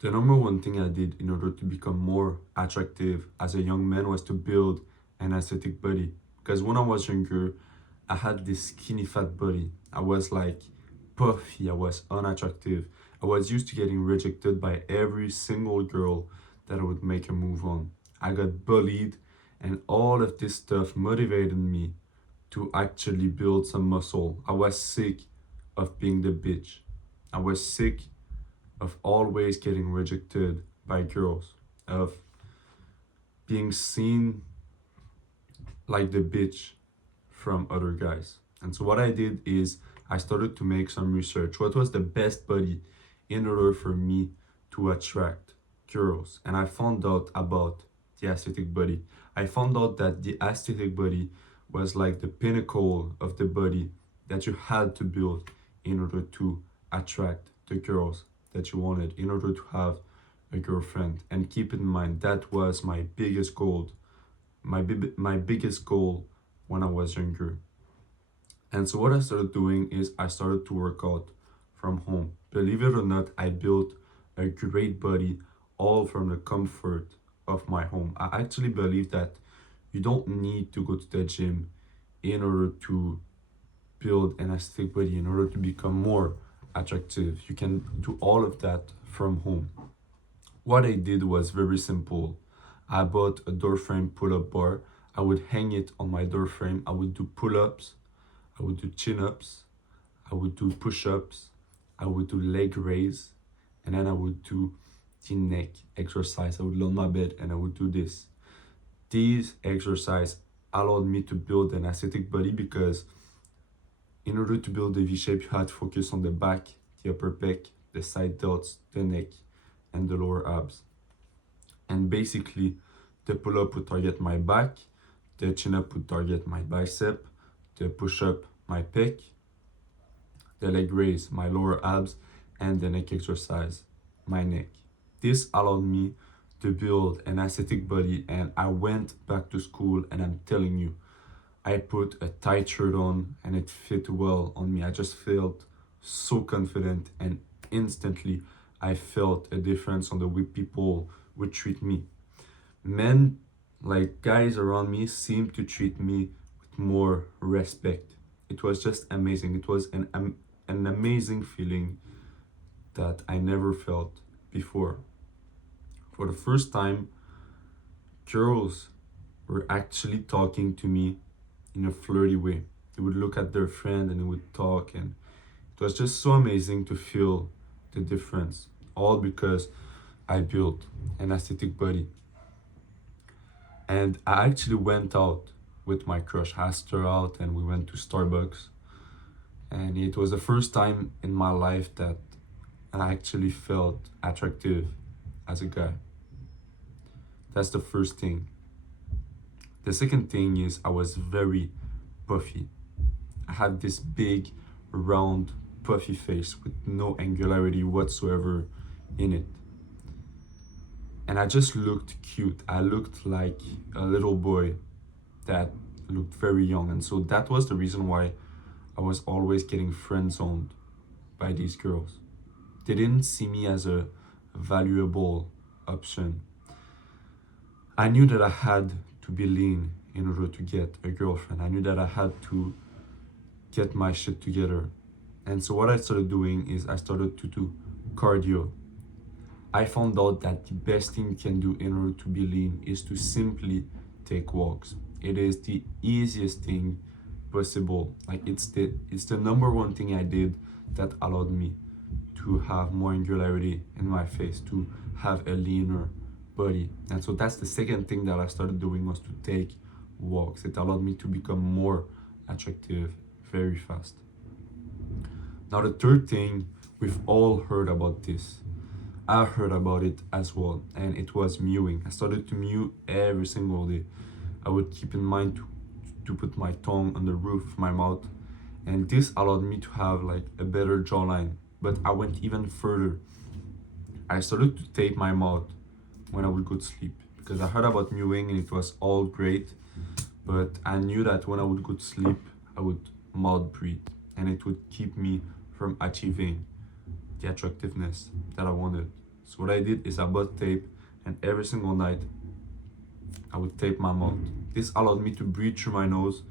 The number one thing I did in order to become more attractive as a young man was to build an aesthetic body. Because when I was younger, I had this skinny fat body. I was like puffy, I was unattractive. I was used to getting rejected by every single girl that I would make a move on. I got bullied, and all of this stuff motivated me to actually build some muscle. I was sick of being the bitch. I was sick of always getting rejected by girls, of being seen like the bitch from other guys. And so what I did is I started to make some research. What was the best body in order for me to attract girls? And I found out about the aesthetic body. I found out that the aesthetic body was like the pinnacle of the body that you had to build in order to attract the girls that you wanted, in order to have a girlfriend. And keep in mind, that was my biggest goal, my biggest goal when I was younger. And so what I started doing is I started to work out from home. Believe it or not, I built a great body all from the comfort of my home. I actually believe that you don't need to go to the gym in order to build an aesthetic body, in order to become more attractive. You can do all of that from home. What I did was very simple. I bought a door frame pull-up bar. I would hang it on my door frame. I would do pull-ups. I would do chin-ups. I would do push-ups. I would do leg raise. And then I would do the neck exercise. I would lay on my bed and I would do this. These exercises allowed me to build an aesthetic body because in order to build the V shape, you had to focus on the back, the upper pec, the side delts, the neck, and the lower abs. And basically, the pull-up would target my back, the chin-up would target my bicep, the push-up my pec, the leg raise my lower abs, and the neck exercise my neck. This allowed me to build an aesthetic body, and I went back to school, and I'm telling you, I put a tight shirt on and it fit well on me. I just felt so confident, and instantly I felt a difference on the way people would treat me. Men, like guys around me, seemed to treat me with more respect. It was just amazing. It was an amazing feeling that I never felt before. For the first time, girls were actually talking to me in a flirty way. They would look at their friend and they would talk, and it was just so amazing to feel the difference. All because I built an aesthetic body. And I actually went out with my crush, asked her out, and we went to Starbucks. And it was the first time in my life that I actually felt attractive as a guy. That's the first thing. The second thing is I was very puffy. I had this big, round, puffy face with no angularity whatsoever in it. And I just looked cute. I looked like a little boy that looked very young. And so that was the reason why I was always getting friend zoned by these girls. They didn't see me as a valuable option. I knew that I had to be lean in order to get a girlfriend. I knew that I had to get my shit together. And so what I started doing is I started to do cardio. I found out that the best thing you can do in order to be lean is to simply take walks. It is the easiest thing possible. Like it's the number one thing I did that allowed me to have more angularity in my face, to have a leaner body. And so that's the second thing that I started doing, was to take walks. It allowed me to become more attractive very fast. Now the third thing, we've all heard about this. I heard about it as well, and it was mewing. I started to mew every single day. I would keep in mind to put my tongue on the roof of my mouth, and this allowed me to have like a better jawline. But I went even further. I started to tape my mouth when I would go to sleep, because I heard about mewing and it was all great, but I knew that when I would go to sleep, I would mouth breathe, and it would keep me from achieving the attractiveness that I wanted. So what I did is I bought tape, and every single night I would tape my mouth. This allowed me to breathe through my nose,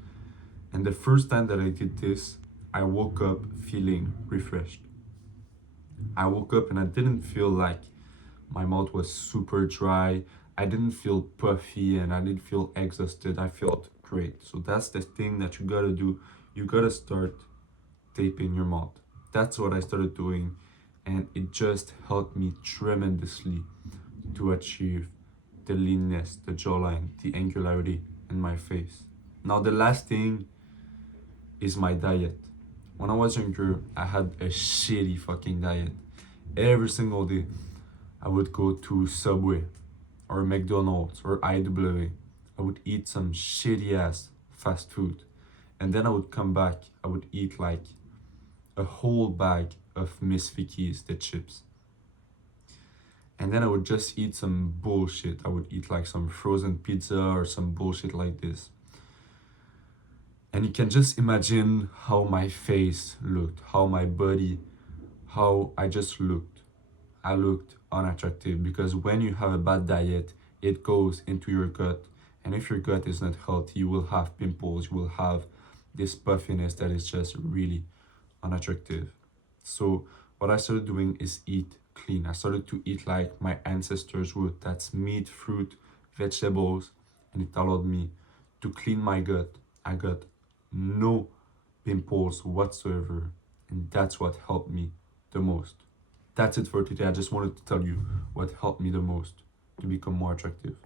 and the first time that I did this, I woke up feeling refreshed. I woke up and I didn't feel like my mouth was super dry. I didn't feel puffy and I didn't feel exhausted. I felt great. So that's the thing that you gotta do. You gotta start taping your mouth. That's what I started doing, and it just helped me tremendously to achieve the leanness, the jawline, the angularity in my face. Now, the last thing is my diet. When I was younger, I had a shitty fucking diet. Every single day, I would go to Subway or McDonald's or IW. I would eat some shitty ass fast food. And then I would come back, I would eat like a whole bag of Miss Vicky's, the chips. And then I would just eat some bullshit. I would eat like some frozen pizza or some bullshit like this. And you can just imagine how my face looked, how my body, how I just looked. I looked unattractive because when you have a bad diet, it goes into your gut. And if your gut is not healthy, you will have pimples, you will have this puffiness that is just really unattractive. So what I started doing is eat clean. I started to eat like my ancestors would. That's meat, fruit, vegetables, and it allowed me to clean my gut. I got no pimples whatsoever, and that's what helped me the most. That's it for today. I just wanted to tell you what helped me the most to become more attractive.